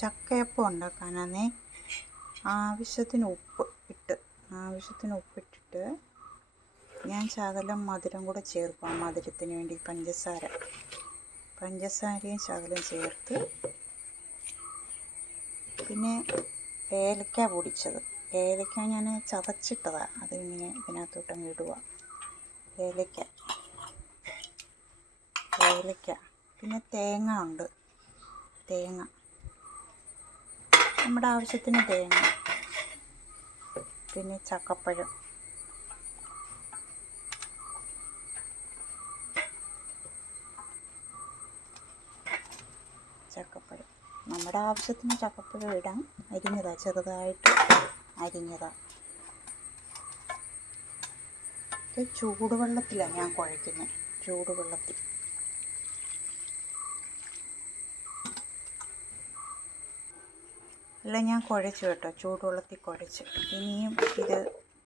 ചക്കയപ്പം ഉണ്ടാക്കാനാണേ ആവശ്യത്തിന് ഉപ്പിട്ടിട്ട് ഞാൻ ശകലം മധുരം കൂടെ ചേർക്കും. ആ മധുരത്തിന് വേണ്ടി പഞ്ചസാരയും ശകലം ചേർത്ത്, പിന്നെ ഏലക്ക പൊടിച്ചത്, ഏലക്ക ഞാൻ ചതച്ചിട്ടതാണ്, അതിങ്ങനെ ഇതിനകത്തോട്ടങ്ങ് ഇടുക. ഏലക്ക, പിന്നെ തേങ്ങ ഉണ്ട്, നമ്മുടെ ആവശ്യത്തിന് തേങ്ങ, പിന്നെ ചക്കപ്പഴം, നമ്മുടെ ആവശ്യത്തിന് ചക്കപ്പഴം ഇടാം. ചെറുതായിട്ട് അരിഞ്ഞതാണ്. ഇത് ചൂടുവെള്ളത്തിലാണ് ഞാൻ കുഴയ്ക്കുന്നത്. ചൂടുവെള്ളത്തിൽ എല്ലാം ഞാൻ കുഴച്ചു കേട്ടോ, ചൂടുവെള്ളത്തിൽ കുഴച്ച്. ഇനിയും ഇത്